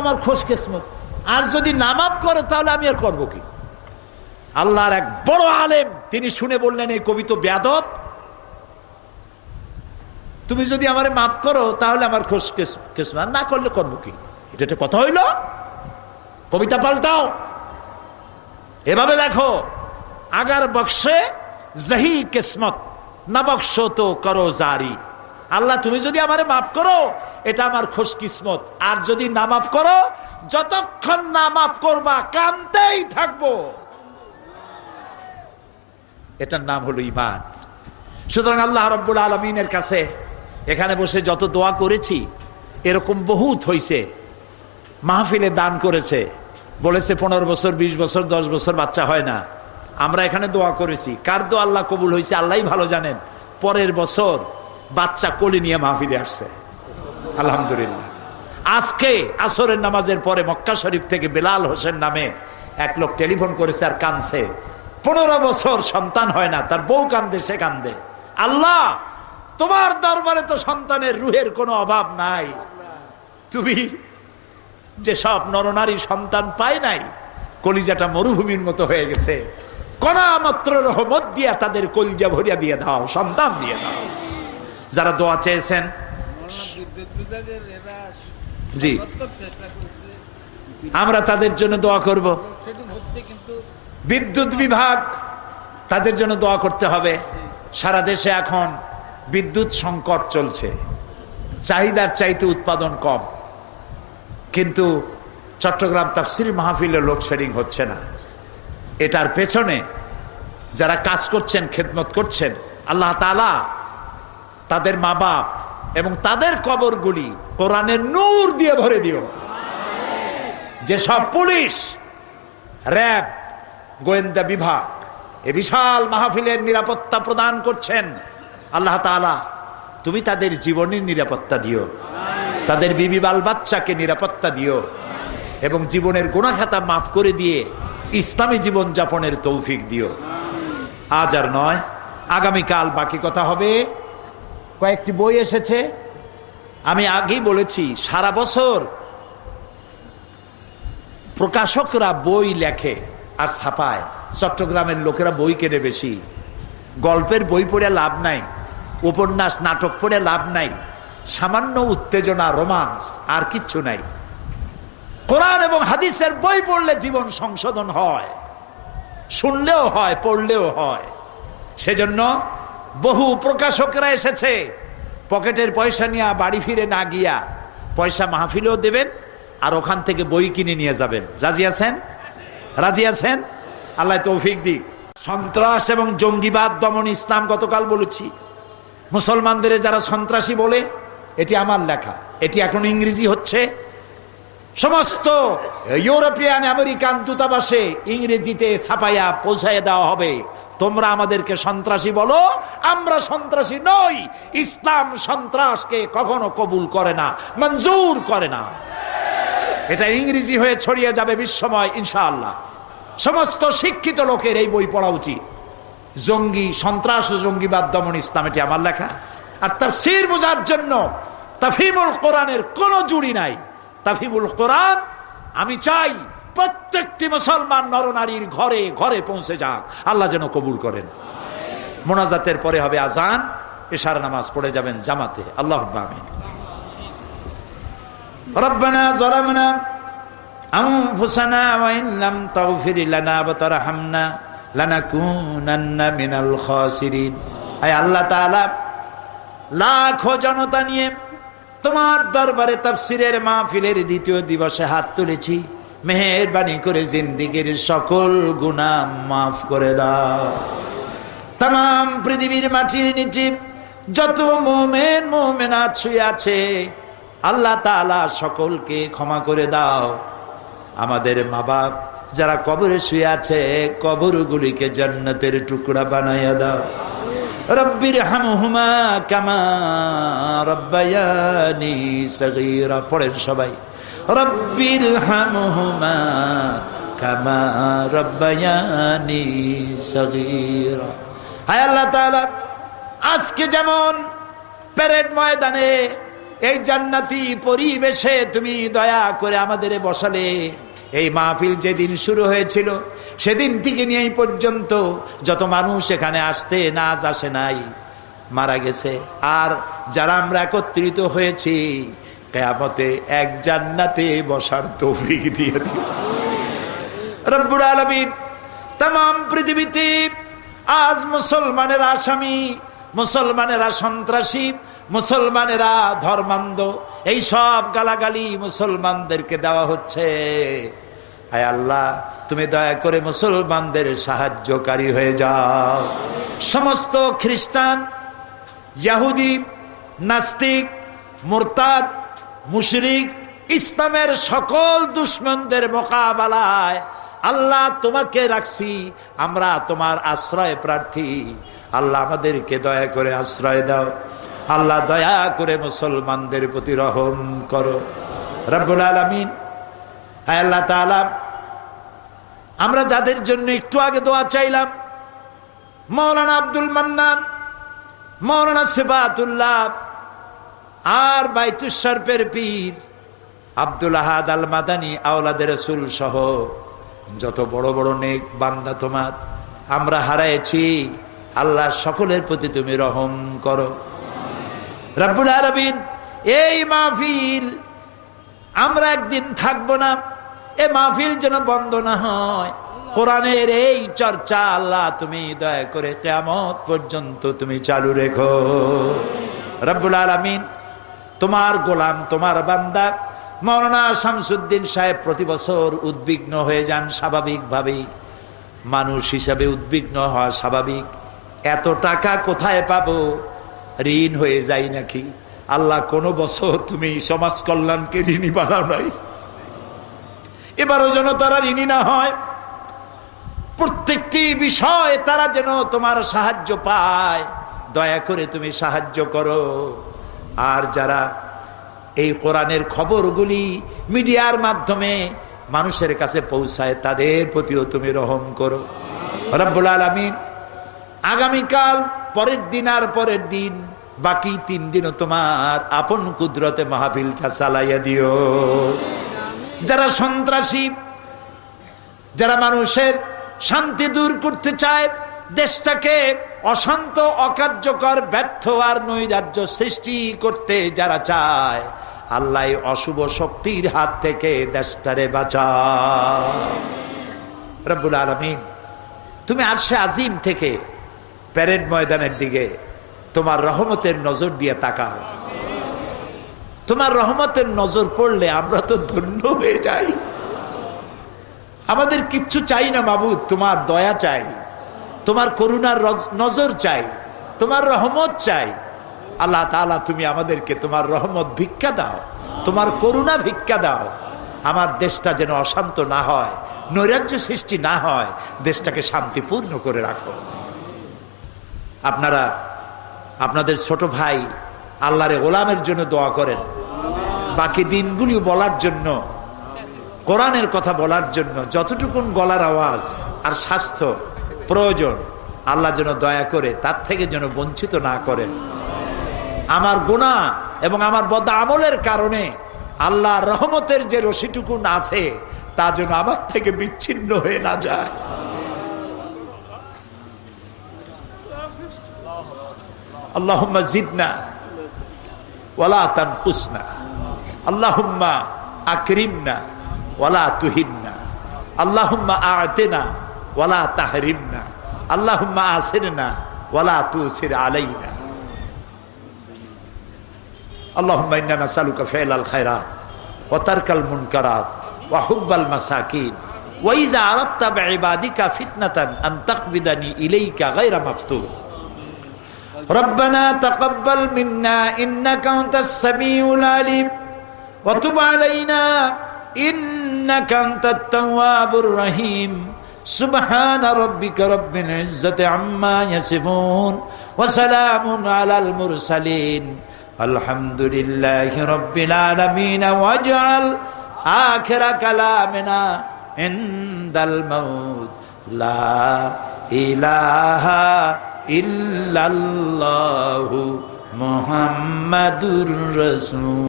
আমার খোশ কিসমত, আর যদি না মাফ করে তাহলে আমি আর করবো কি? আল্লাহর এক বড় আলেম তিনি শুনে বললেন, এই কবি তো বেয়াদব, তুমি যদি আমারে মাফ করো তাহলে আমার খোশ কিসমত, না করলে করবো কি? এটা একটা কথা হইল? কবিতা পাল্টাও, এভাবে লেখো, আগার বক্সে জহি কিসমত না বক্সো তো করো জারি। আল্লাহ তুমি যদি আমারে মাফ করো এটা আমার খোশ কিসমত, আর যদি না মাফ করো যতক্ষণ না মাফ করবা কাঁদতেই থাকবো। এটার নাম হলো ঈমান। সুতরাং আল্লাহ রাব্বুল আলামিনের কাছে এখানে বসে যত দোয়া করেছি এরকম বহুত হইছে। মাহফিলে দান করেছে, বলেছে 15 বছর 20 বছর 10 বছর বাচ্চা হয় না, আমরা এখানে দোয়া করেছি, কার দোয়া আল্লাহ কবুল হয়েছে আল্লাহই ভালো জানেন। পরের বছর বাচ্চা কোলে নিয়ে মাহফিলে আসছে, আলহামদুলিল্লাহ। আজকে আসরের নামাজের পরে মক্কা শরীফ থেকে বেলাল হোসেন নামে এক লোক টেলিফোন করেছে আর কাঁদছে, 15 বছর সন্তান হয় না, তার বউ কান্দে, সে কান্দে। আল্লাহ তোমার দরবারে তো সন্তানের রুহের কোনো অভাব নাই, তুমি যে সব নরনারী সন্তান পায় নাই, কলিজাটা মরুভূমির মতো হয়ে গেছে, কণা মাত্র রহমত দিয়া তাদের কলিজা ভরিয়া দিয়ে দাও, সন্তান দিয়ে দাও। যারা দোয়া চেয়েছেন, জি আমরা তাদের জন্য দোয়া করব। বিদ্যুৎ বিভাগ, তাদের জন্য দোয়া করতে হবে। সারা দেশে এখন বিদ্যুৎ সংকট চলছে, চাহিদার চাইতে উৎপাদন কম, কিন্তু চট্টগ্রাম তাফসীর মাহফিলে লোডশেডিং হচ্ছে না। এটার পেছনে যারা কাজ করছেন, খেদমত করছেন, আল্লাহ তাআলা তাদের মা বাপ এবং তাদের কবরগুলি কোরআনের নূর দিয়ে ভরে দিও। যেসব পুলিশ, র্যাব, গোয়েন্দা বিভাগ এ বিশাল মাহফিলের নিরাপত্তা প্রদান করছেন, আল্লাহ তাআলা তুমি তাদের জীবনের নিরাপত্তা দিও, তাদের বিবি বাল বাচ্চাকে নিরাপত্তা দিও, এবং জীবনের গুনাহ খাতা মাফ করে দিয়ে ইসলামী জীবন যাপনের তৌফিক দিও। আজ আর নয়, আগামীকাল বাকি কথা হবে। কয়েকটি বই এসেছে, আমি আগেই বলেছি সারা বছর প্রকাশকরা বই লেখে আর ছাপায়, চট্টগ্রামের লোকেরা বই কেনে বেশি। গল্পের বই পড়ে লাভ নাই, উপন্যাস নাটক পড়ে লাভ নাই, সামান্য উত্তেজনা রোমান্স আর কিচ্ছু নাই। কোরআন এবং হাদিসের বই পড়লে জীবন সংশোধন হয়, শুনলেও হয়, পড়লেও হয়। সেজন্য বহু প্রকাশকরা এসেছে, পকেটের পয়সা নিয়ে বাড়ি ফিরে না গিয়া পয়সা মাহফিলেও দেবেন আর ওখান থেকে বই কিনে নিয়ে যাবেন। রাজি আছেন? রাজি আছেন? আল্লাহ তৌফিক দিক। সন্ত্রাস এবং জঙ্গিবাদ দমন ইসলাম, গতকাল বলেছি, মুসলমানদের যারা সন্ত্রাসী বলে, এটি আমার লেখা, এটি এখন ইংরেজি হচ্ছে। সমস্ত ইউরোপিয়ান আমেরিকান দূতাবাসে ইংরেজিতে ছাপাইয়া পৌঁছাইয়া দেওয়া হবে, তোমরা আমাদেরকে সন্ত্রাসী বলো, আমরা সন্ত্রাসী নই। ইসলাম সন্ত্রাসকে কখনো কবুল করে না, মঞ্জুর করে না। এটা ইংরেজি হয়ে ছড়িয়ে যাবে বিশ্বময় ইনশাআল্লাহ। সমস্ত শিক্ষিত লোকের এই বই পড়া উচিত। জঙ্গি, সন্ত্রাস ও জঙ্গিবাদ দমন ইসলাম, এটি আমার লেখা। আর তাফসীর বোঝার জন্য তাফহিমুল কোরআনের কোনো জুড়ি নাই। তাফহিমুল কোরআন আমি চাই প্রত্যেকটি মুসলমান নরনারীর ঘরে ঘরে পৌঁছে যাক, আল্লাহ যেন কবুল করেন। মোনাজাতের পরে হবে আজান, ইশার নামাজ পড়ে যাবেন জামাতে। আল্লাহুম্মা আমিন। রব্বানা যালামনা আনফুসানা ওয়া ইন লাম তাগফির লানা ওয়া তারহামনা লানাকুনান্না মিনাল খাসিরিন। আয় আল্লাহ তাআলা, লাখো জনতা নিয়ে তোমার দরবারে তাফসীরের মাহফিলের দ্বিতীয় দিবসে হাত তুলেছি, মেহেরবানি করে জিন্দেগীর সকল গুনাহ মাফ করে দাও। তাম পৃথিবীর মাটির নিচে যত মুমিন মুমিনাত শুয়ে আছে, আল্লাহ তাআলা সকলকে ক্ষমা করে দাও। আমাদের মা বাপ যারা কবরে শুয়ে আছে, কবরগুলিকে জান্নাতের টুকরা বানাইয়া দাও। রব্বির হামহুমা কামা রব্বায়ানি সগীরা। পড়েন সবাই, রব্বির হামহুমা কামা রব্বায়ানি সগীরা। হায় আল্লাহ তাআলা, আজকে যেমন প্যারেড ময়দানে এই জান্নাতি পরিবেশে তুমি দয়া করে আমাদের বসালে। এই মাহফিল যেদিন শুরু হয়েছিল সেদিন থেকে নিয়ে এই পর্যন্ত যত মানুষ এখানে আসতে না আসে নাই, মারা গেছে, আর যারা আমরা একত্রিত হয়েছি, কিয়ামতে এক জান্নাতে বসার তৌফিক দিয়ে দিও রব্বুল আলামিন। तमाम পৃথিবীতে আজ মুসলমানেরা আসামি, মুসলমানেরা সন্ত্রাসী, মুসলমানেরা ধর্মান্ধ, এই সব গালাগালি মুসলমানদেরকে দেওয়া হচ্ছে। হায় আল্লাহ, তুমি দয়া করে মুসলমানদের সাহায্যকারী হয়ে যাও। সমস্ত খ্রিস্টান, ইহুদি, নাস্তিক, মুরতাদ, মুশরিক, ইসলামের সকল দুশমনদের মোকাবেলায় আল্লাহ তোমাকে রাখছি, আমরা তোমার আশ্রয় প্রার্থী। আল্লাহ আমাদেরকে দয়া করে আশ্রয় দাও। আল্লাহ দয়া করে মুসলমানদের প্রতি রহম করো রব্বুল আলামিন। হায় আল্লাহ তাআলা, আমরা যাদের জন্য একটু আগে দোয়া চাইলাম, মাওলানা আব্দুল মান্নান, মাওলানা সিফাতুল্লাহ, আর বাইতুস শরফের পীর আব্দুল আহাদ আল মাদানী আওলাদে রাসূল সহ যত বড় বড় নেক বান্দা তোমার আমরা হারাইছি, আল্লাহ সকলের প্রতি তুমি রহম করো রব্বুল আলামিন। এই মাহফিল আমরা একদিন থাকবো না, এ মাহফিল যেন বন্ধ না হয়। কোরআনের এই চর্চা আল্লাহ তুমি দয়া করে কিয়ামত পর্যন্ত তুমি চালু রেখো রব্বুল আলামিন। তোমার গোলাম, তোমার বান্দা মাওলানা শামসুদ্দিন সাহেব প্রতি বছর উদ্বিগ্ন হয়ে যান, স্বাভাবিকভাবেই, মানুষ হিসাবে উদ্বিগ্ন হওয়া স্বাভাবিক। এত টাকা কোথায় পাবো, ঋণ হয়ে যায় নাকি? আল্লাহ, কোন বছর তুমি সমাজ কল্যাণকে ঋণী বানাও নাই, এবারও যেন তারা ঋণী না হয়। প্রত্যেকটি বিষয় তারা যেন তোমার সাহায্য পায়, দয়া করে তুমি সাহায্য করো। আর যারা এই কোরআনের খবরগুলি মিডিয়ার মাধ্যমে মানুষের কাছে পৌঁছায়, তাদের প্রতিও তুমি রহম করো রব্বুল আলামিন। আগামীকাল, পরের দিন আর পরের দিন, বাকি 3 দিনও তোমার আপন কুদরতে মাহফিলটা চালাইয়া দিও। যারা সন্ত্রাসী, যারা মানুষের শান্তি দূর করতে চায়, দেশটাকে অশান্ত, অকার্যকর, ব্যর্থ আর নৈরাজ্য সৃষ্টি করতে যারা চায়, আল্লাহ অশুভ শক্তির হাত থেকে দেশটারে বাঁচাও রব্বুল আলামিন। তুমি আরশে আজিম থেকে প্যারেড ময়দানের দিকে তোমার রহমতের নজর দিয়ে তাকাও। তোমার রহমতের নজর পড়লে আমরা তো ধন্য হয়ে যাই। আমাদের কিচ্ছু চাই না মাবুদ, তোমার দয়া চাই, তোমার করুণার নজর চাই, তোমার রহমত চাই। আল্লাহ তাআলা, তুমি আমাদেরকে তোমার রহমত ভিক্ষা দাও, তোমার করুণা ভিক্ষা দাও। আমার দেশটা যেন অশান্ত না হয়, নৈরাজ্য সৃষ্টি না হয়, দেশটাকে শান্তিপূর্ণ করে রাখো। আপনারা আপনাদের ছোট ভাই আল্লাহর গোলামের জন্য দোয়া করেন, বাকি দিনগুলি বলার জন্য, কোরআনের কথা বলার জন্য যতটুকুন গলার আওয়াজ আর স্বাস্থ্য প্রয়োজন, আল্লাহ যেন দয়া করে তার থেকে যেন বঞ্চিত না করেন। আমার গুনাহ এবং আমার বদ আমলের কারণে আল্লাহর রহমতের যে রশিটুকুন আছে তা যেন আমার থেকে বিচ্ছিন্ন হয়ে না যায়। আল্লাহুম্মা জিদনা ওয়ালা তানকুসনা, আল্লাহুম্মা আকরিমনা ওয়ালা তুহিননা, আল্লাহুম্মা আ'তিনা ওয়ালা তাহরিমনা, আল্লাহুম্মা আসিরনা ওয়ালা তুসির আলাইনা। আল্লাহুম্মা ইন্না নাসআলুকা ফি'লাল খায়রাত ওয়া তারকাল মুনকারাত ওয়া হুব্বাল মাসাকিন ওয়া ইযা আরাদতা বিইবাদিকা ফিতনাতান আন তাকবিদানি ইলাইকা গায়রা মাফতুন। ربنا تقبل منا إنك أنت السميع العليم وتب علينا إنك أنت التواب الرحيم سبحان ربك رب العزة عما يصفون وسلام على المرسلين الحمد لله رب العالمين واجعل آخر كلامنا عند الموت لا إله ইল্লাল্লাহু মুহাম্মাদুর রাসূল।